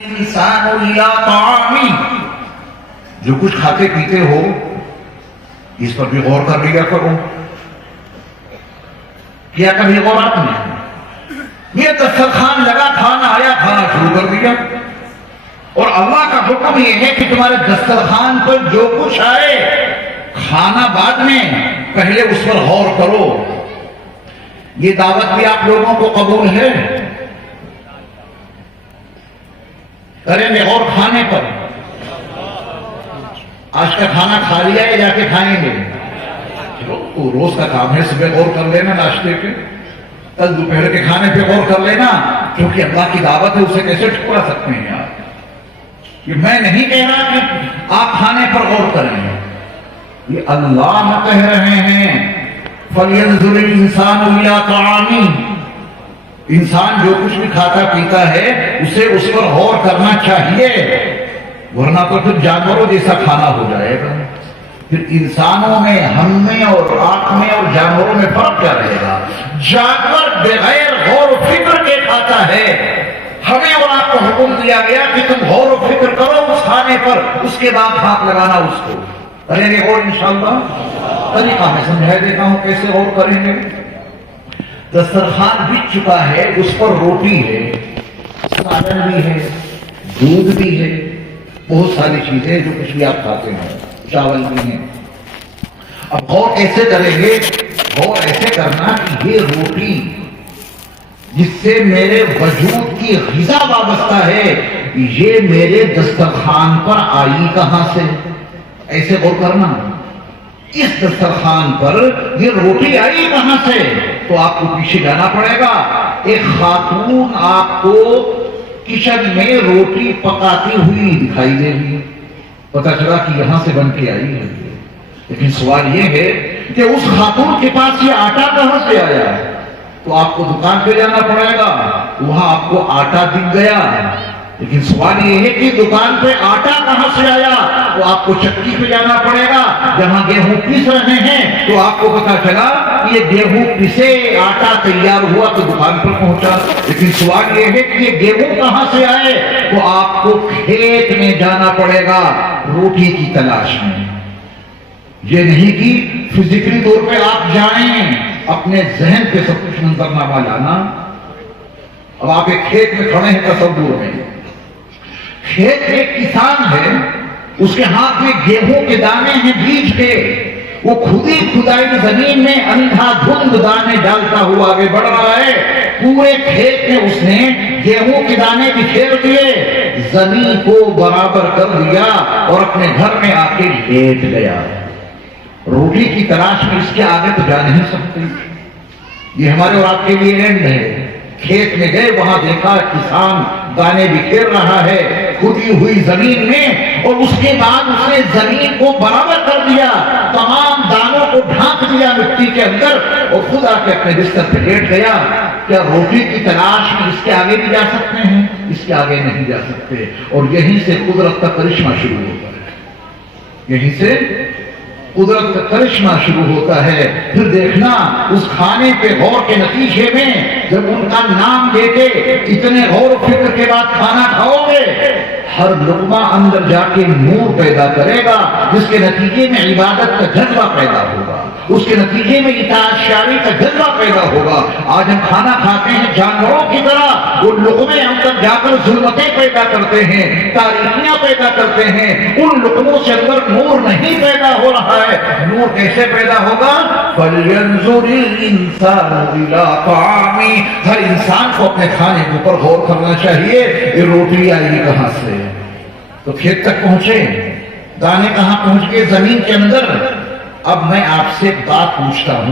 انسان الا طعامی، جو کچھ کھاتے پیتے ہو اس پر بھی غور کر لیا کرو. کیا کبھی غور آپ نے؟ یہ دسترخوان لگا، کھانا آیا، کھانا شروع کر دیا. اور اللہ کا حکم یہ ہے کہ تمہارے دسترخوان پر جو کچھ آئے کھانا بعد میں، پہلے اس پر غور کرو. یہ دعوت بھی آپ لوگوں کو قبول ہے؟ کریں گے غور کھانے پر؟ آج کا کھانا کھا لیا ہے، جا کے کھائیں گے؟ تو روز کا کام ہے، صبح غور کر لینا ناشتے پہ، کل دوپہر کے کھانے پہ غور کر لینا، کیونکہ اللہ کی دعوت ہے، اسے کیسے ٹھکرا سکتے ہیں آپ؟ یہ میں نہیں کہہ رہا کہ آپ کھانے پر غور کریں، یہ اللہ کہہ رہے ہیں فَلْيَنْظُرِ الْإِنسَانُ إِلَىٰ طَعَامِهِ. انسان جو کچھ بھی کھاتا پیتا ہے اسے اس پر غور کرنا چاہیے، ورنہ تو پھر جانوروں جیسا کھانا ہو جائے گا. پھر انسانوں میں، ہم میں اور آپ میں اور جانوروں میں فرق کیا رہے گا؟ جانور بغیر غور و فکر کے کھاتا ہے، ہمیں اور آپ کو حکم دیا گیا کہ تم غور و فکر کرو اس کھانے پر، اس کے بعد ہاتھ لگانا اس کو. کریں گے غور انشاءاللہ؟ طریقہ میں سمجھا دیتا ہوں کیسے غور کریں گے. دسترخوان بچ چکا ہے، اس پر روٹی ہے، سالن بھی ہے، دودھ بھی ہے، بہت ساری چیزیں جو کچھ بھی آپ کھاتے ہیں، چاول بھی ہیں. اب غور ایسے کریں گے، غور ایسے کرنا کہ یہ روٹی جس سے میرے وجود کی غذا وابستہ ہے، یہ میرے دسترخوان پر آئی کہاں سے؟ ایسے غور کرنا. اس دسترخوان پر یہ روٹی آئی کہاں سے؟ تو آپ کو پیچھے جانا پڑے گا. ایک خاتون آپ کو کچن میں روٹی پکاتی ہوئی دکھائی دے گی، پتہ چلا کہ یہاں سے بن کے آئی ہے. لیکن سوال یہ ہے کہ اس خاتون کے پاس یہ آٹا کہاں سے آیا؟ تو آپ کو دکان پہ جانا پڑے گا، وہاں آپ کو آٹا دکھ گیا. لیکن سوال یہ ہے کہ دکان پہ آٹا کہاں سے آیا؟ تو آپ کو چکی پہ جانا پڑے گا، جہاں گیہوں پیس رہے ہیں. تو آپ کو پتا چلا یہ گیہوں پیسے، آٹا تیار ہوا تو دکان پر پہنچا. لیکن سوال یہ ہے کہ یہ گیہوں کہاں سے آئے؟ تو آپ کو کھیت میں جانا پڑے گا روٹی کی تلاش میں. یہ نہیں کہ فزیکلی طور پہ آپ جائیں، اپنے ذہن پہ سب کچھ منظرنامہ لانا. اب آپ ایک کھیت میں کھڑے ہیں، تصور میں کھیت ایک کسان ہے، اس کے ہاتھ میں گیہوں کے دانے ہیں بیج کے، وہ خود ہی کھدائی زمین میں اندھا دھند دانے ڈالتا ہوا آگے بڑھ رہا ہے. پورے کھیت میں اس نے گیہوں کے دانے بکھیر دیے، زمین کو برابر کر دیا اور اپنے گھر میں آ کے لیٹ گیا. روٹی کی تلاش میں اس کے آگے تو جا نہیں سکتے. یہ ہمارے اور آپ کے لیے اینڈ ہے. کھیت میں گئے، وہاں دیکھا کسان دانے بکھیر رہا ہے کھدی ہوئی زمین میں، اور اس کے بعد اس نے زمین کو برابر کر دیا، تمام دانوں کو ڈھانک دیا مٹی کے اندر، اور خود آ کے اپنے بستر پہ لیٹ گیا. کیا روٹی کی تلاش میں اس کے آگے بھی جا سکتے ہیں؟ اس کے آگے نہیں جا سکتے. اور یہیں سے قدرت کا کرشمہ شروع ہوتا ہے، یہیں سے قدرت کا کرشمہ شروع ہوتا ہے. پھر دیکھنا اس کھانے پہ غور کے نتیجے میں، جب ان کا نام لے کے اتنے غور و فکر کے بعد کھانا کھاؤ گے، ہر لقمہ اندر جا کے نور پیدا کرے گا، جس کے نتیجے میں عبادت کا جذبہ پیدا ہوگا، اس کے نتیجے میں اطاعت شاعری کا جذبہ پیدا ہوگا. آج ہم کھانا کھاتے ہیں جانوروں کی طرح، وہ لقمے اندر جا کر ظلمتیں پیدا کرتے ہیں، تاریکیاں پیدا کرتے ہیں. ان لقموں سے اندر نور نہیں پیدا ہو رہا ہے. نور کیسے پیدا ہوگا؟ فَلْيَنْظُرِ الْإِنسَانُ إِلَىٰ طَعَامِهِ. ہر انسان کو اپنے کھانے کے اوپر غور کرنا چاہیے. یہ روٹی آئی کہاں سے؟ تو کھیت تک پہنچے، دانے کہاں پہنچ گئے؟ زمین کے اندر. اب میں آپ سے ایک بات پوچھتا ہوں.